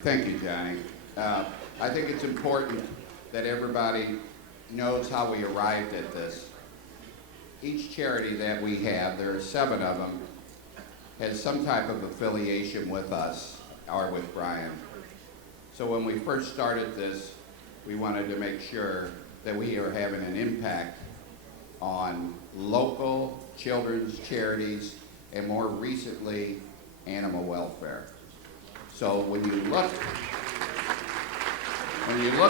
Thank you, Johnny. I think it's important that everybody knows how we arrived at this. Each charity that we have, there are 7 of them, has some type of affiliation with us or with Brian. So when we first started this, we wanted to make sure that we are having an impact on local children's charities and more recently, animal welfare. So when you look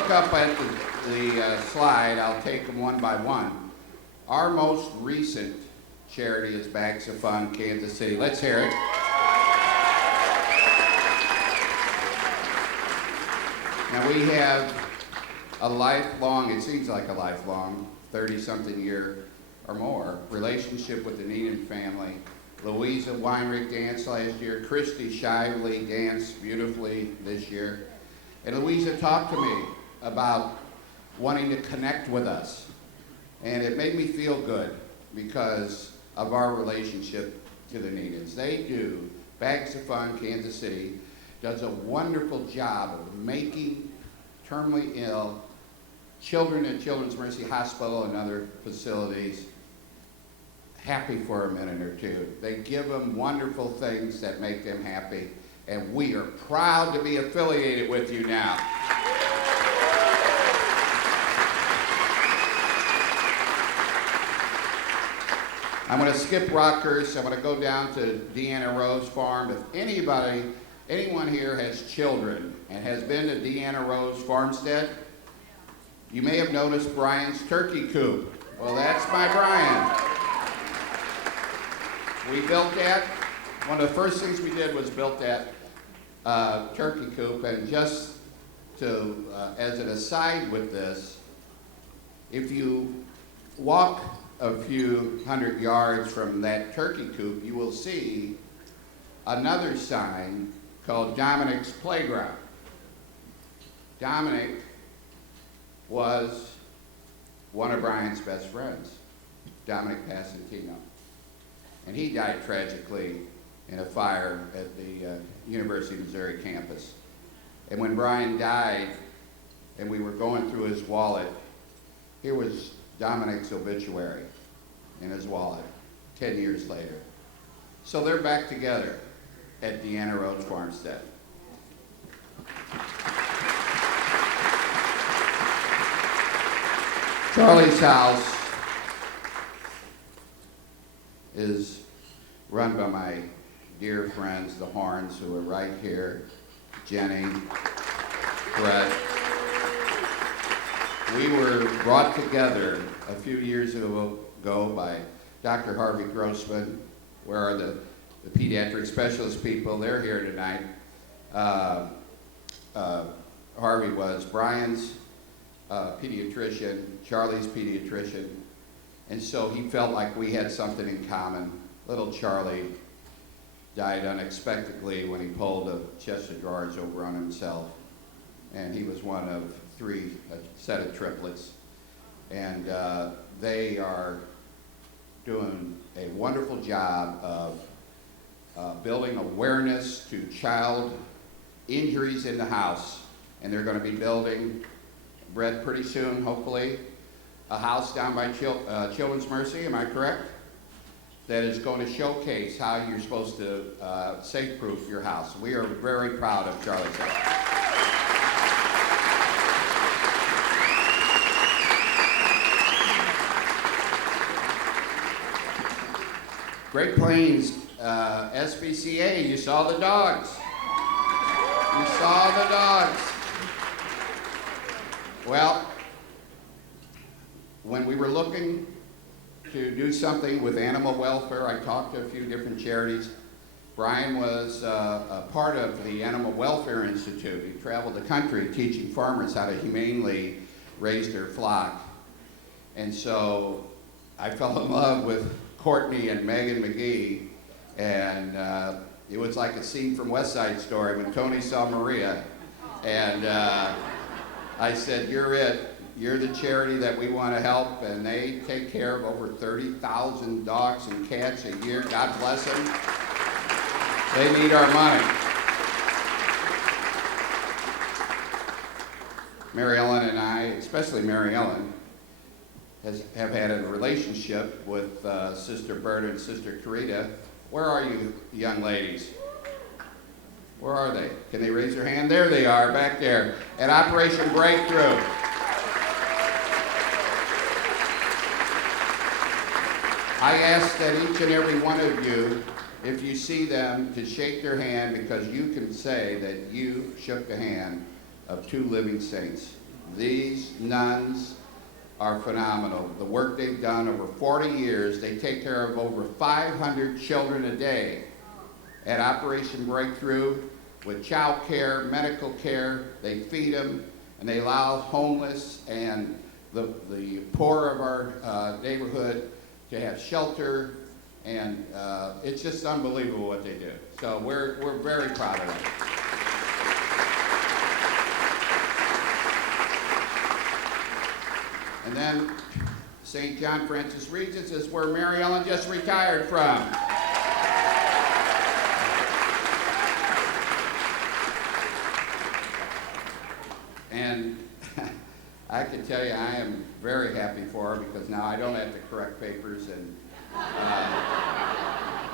up at the slide, I'll take them one by one. Our most recent charity is Bags of Fun, Kansas City. Let's hear it. Now we have a lifelong, it seems like a lifelong, 30-something year or more, relationship with the Neenan family. Louisa Weinrich danced last year. Christy Shively danced beautifully this year. And Louisa talked to me about wanting to connect with us. And it made me feel good because of our relationship to the Neenans. They do, Bags of Fun, Kansas City, does a wonderful job of making terminally ill children at Children's Mercy Hospital and other facilities happy for a minute or two. They give them wonderful things that make them happy, and we are proud to be affiliated with you now. I'm going to skip Rutgers. I'm going to go down to Deanna Rose Farm. If anyone here has children and has been to Deanna Rose Farmstead, you may have noticed Brian's turkey coop. Well, that's my Brian. We built that. One of the first things we did was built that turkey coop. And just to, as an aside with this, if you walk a few hundred yards from that turkey coop, you will see another sign called Dominic's Playground. Dominic was one of Brian's best friends, Dominic Passantino. And he died tragically in a fire at the University of Missouri campus. And when Brian died and we were going through his wallet, here was Dominic's obituary in his wallet 10 years later. So they're back together at Deanna Rose Farmstead. Charlie's house is run by my dear friends, the Horns, who are right here, Jenny, Brett. We were brought together a few years ago by Dr. Harvey Grossman, where are the pediatric specialist people. They're here tonight. Harvey was Brian's pediatrician, Charlie's pediatrician, and so he felt like we had something in common. Little Charlie died unexpectedly when he pulled a chest of drawers over on himself, and he was one of 3, a set of triplets. And they are doing a wonderful job of building awareness to child injuries in the house. And they're going to be building, Brett, pretty soon, hopefully, a house down by Children's Mercy, am I correct? That is going to showcase how you're supposed to safe-proof your house. We are very proud of Charlie's house. Great Plains, SPCA, you saw the dogs. You saw the dogs. Well, when we were looking to do something with animal welfare, I talked to a few different charities. Brian was a part of the Animal Welfare Institute. He traveled the country teaching farmers how to humanely raise their flock. And so I fell in love with Courtney and Megan McGee, and it was like a scene from West Side Story when Tony saw Maria. And I said, you're it. You're the charity that we want to help, and they take care of over 30,000 dogs and cats a year. God bless them. They need our money. Mary Ellen and I, especially Mary Ellen, have had a relationship with Sister Berta and Sister Carita. Where are you, young ladies? Where are they? Can they raise their hand? There they are, back there, at Operation Breakthrough. I ask that each and every one of you, if you see them, to shake their hand, because you can say that you shook the hand of two living saints. These nuns are phenomenal. The work they've done over 40 years, they take care of over 500 children a day at Operation Breakthrough with child care, medical care. They feed them, and they allow homeless and the poor of our neighborhood to have shelter, and it's just unbelievable what they do. So we're very proud of them. And then St. John Francis Regis is where Mary Ellen just retired from. And I can tell you I am very happy for her, because now I don't have to correct papers and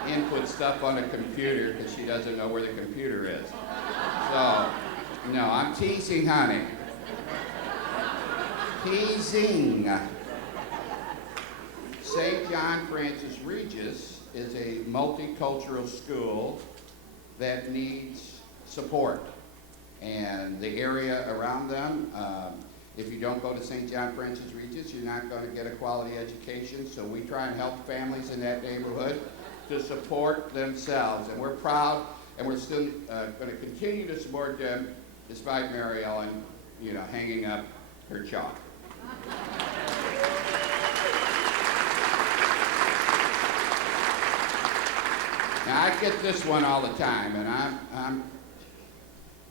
input stuff on a computer, because she doesn't know where the computer is. So, no, I'm teasing, honey. Teasing. St. John Francis Regis is a multicultural school that needs support. And the area around them, if you don't go to St. John Francis Regis, you're not going to get a quality education. So we try and help families in that neighborhood to support themselves. And we're proud, and we're still going to continue to support them, despite Mary Ellen, hanging up her chalk. Now I get this one all the time, and I'm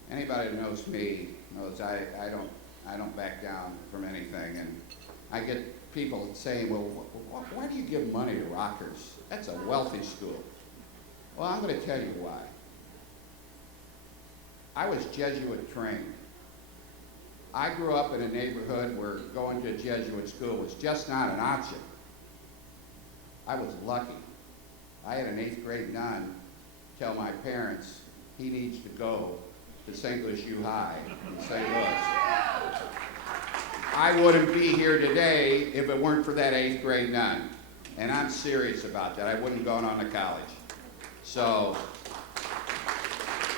anybody that knows me knows I don't back down from anything, and I get people saying, well, why do you give money to Rockers? That's a wealthy school. Well, I'm going to tell you why. I was Jesuit trained. I grew up in a neighborhood where going to a Jesuit school was just not an option. I was lucky. I had an 8th grade nun tell my parents he needs to go to St. Louis U High in St. Louis. I wouldn't be here today if it weren't for that 8th grade nun. And I'm serious about that. I wouldn't have gone on to college. So,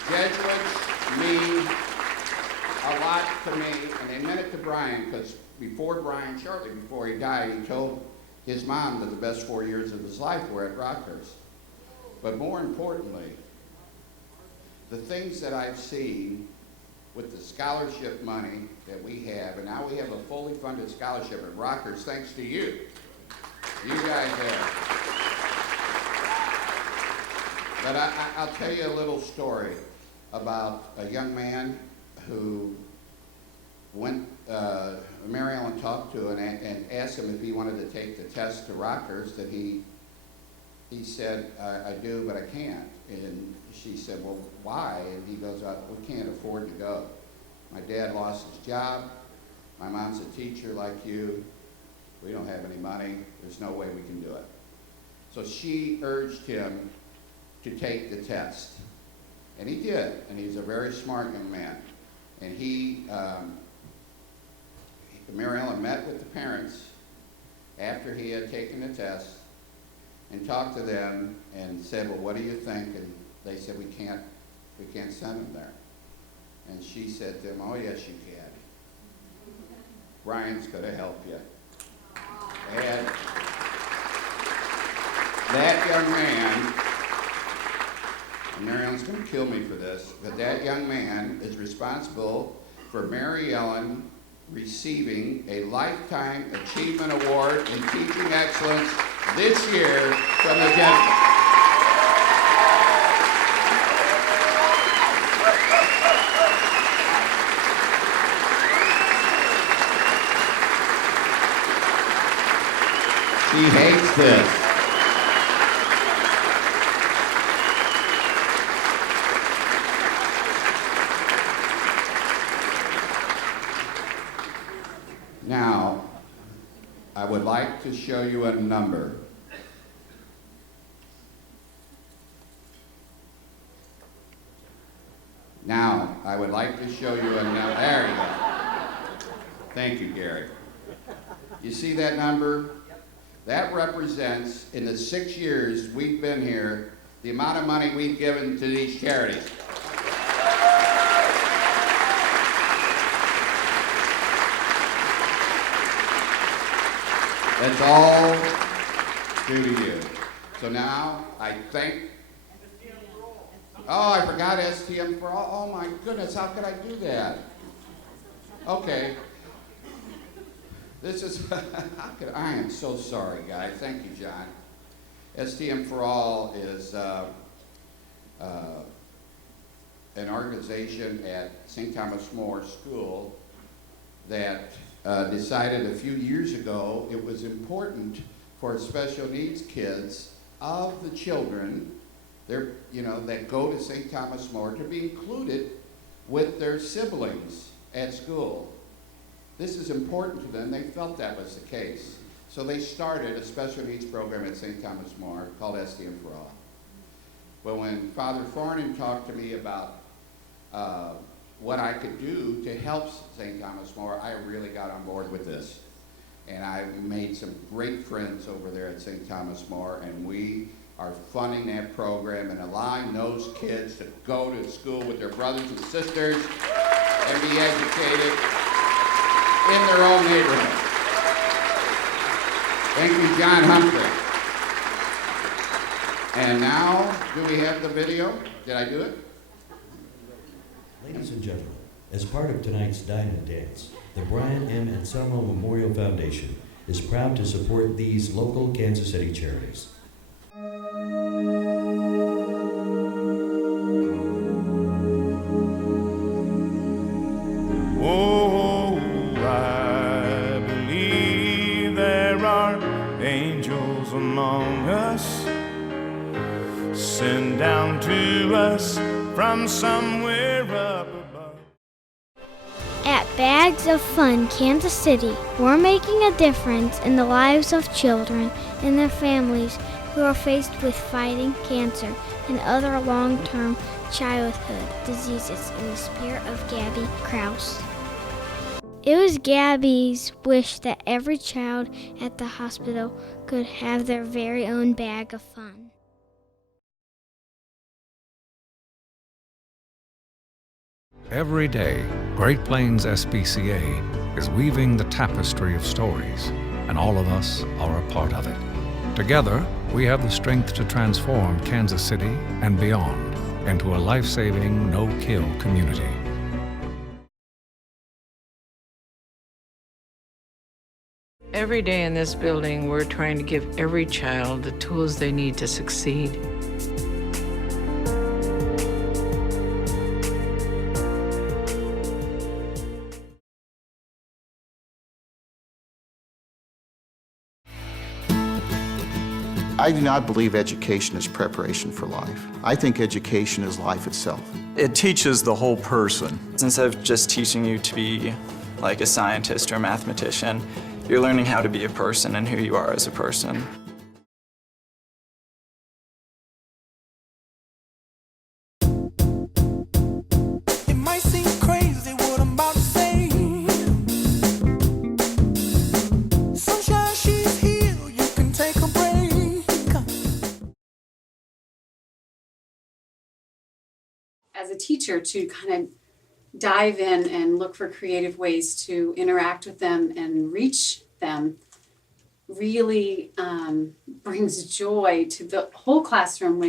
Jesuits mean a lot to me, and they meant it to Brian, because shortly before he died, he told his mom that the best 4 years of his life were at Rockhurst. But more importantly, the things that I've seen with the scholarship money that we have, and now we have a fully funded scholarship at Rockhurst, thanks to you. You guys have. But I'll tell you a little story about a young man who Mary Ellen talked to and asked him if he wanted to take the test to Rockhurst, and he said, I do, but I can't. And she said, well, why? And he goes, we can't afford to go. My dad lost his job. My mom's a teacher like you. We don't have any money. There's no way we can do it. So she urged him to take the test. And he did, and he's a very smart young man. And Mary Ellen met with the parents after he had taken the test and talked to them and said, well, what do you think? And they said, we can't send him there. And she said to him, oh, yes, you can. Brian's going to help you. And that young man, and Mary Ellen's going to kill me for this, but that young man is responsible for Mary Ellen receiving a Lifetime Achievement Award in Teaching Excellence this year from the Jesuits. She hates this. Now, I would like to show you a number. Now, I would like to show you a number. There you go. Thank you, Gary. You see that number? That represents, in the 6 years we've been here, the amount of money we've given to these charities. That's all due to you. So now, I thank... Oh, I forgot STM for all. Oh my goodness, how could I do that? Okay. This is, I am so sorry, guys. Thank you, John. STM for All is an organization at St. Thomas More School that decided a few years ago it was important for special needs kids of the children that go to St. Thomas More to be included with their siblings at school. This is important to them. They felt that was the case. So they started a special needs program at St. Thomas More called STM for All. Well, when Father Farnan talked to me about what I could do to help St. Thomas More, I really got on board with this. And I made some great friends over there at St. Thomas More, and we are funding that program and allowing those kids to go to school with their brothers and sisters and be educated in their own neighborhood. Thank you, John Humphrey. And now, do we have the video? Did I do it? Ladies and gentlemen, as part of tonight's Dine and Dance, the Brian M. Anselmo Memorial Foundation is proud to support these local Kansas City charities. Oh, I believe there are angels among us, sent down to us from somewhere up above. At Bags of Fun, Kansas City, we're making a difference in the lives of children and their families who are faced with fighting cancer and other long-term childhood diseases in the spirit of Gabby Krause. It was Gabby's wish that every child at the hospital could have their very own bag of fun. Every day, Great Plains SPCA is weaving the tapestry of stories, and all of us are a part of it. Together, we have the strength to transform Kansas City and beyond into a life-saving, no-kill community. Every day in this building, we're trying to give every child the tools they need to succeed. I do not believe education is preparation for life. I think education is life itself. It teaches the whole person. Instead of just teaching you to be like a scientist or a mathematician, you're learning how to be a person and who you are as a person. It might seem crazy what I'm about to say. Sunshine, she's here, you can take a break. As a teacher, to kind of dive in and look for creative ways to interact with them and reach them really brings joy to the whole classroom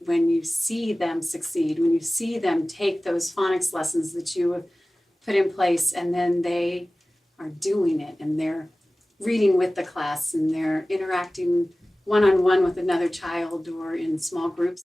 when you see them succeed, when you see them take those phonics lessons that you have put in place and then they are doing it and they're reading with the class and they're interacting one-on-one with another child or in small groups.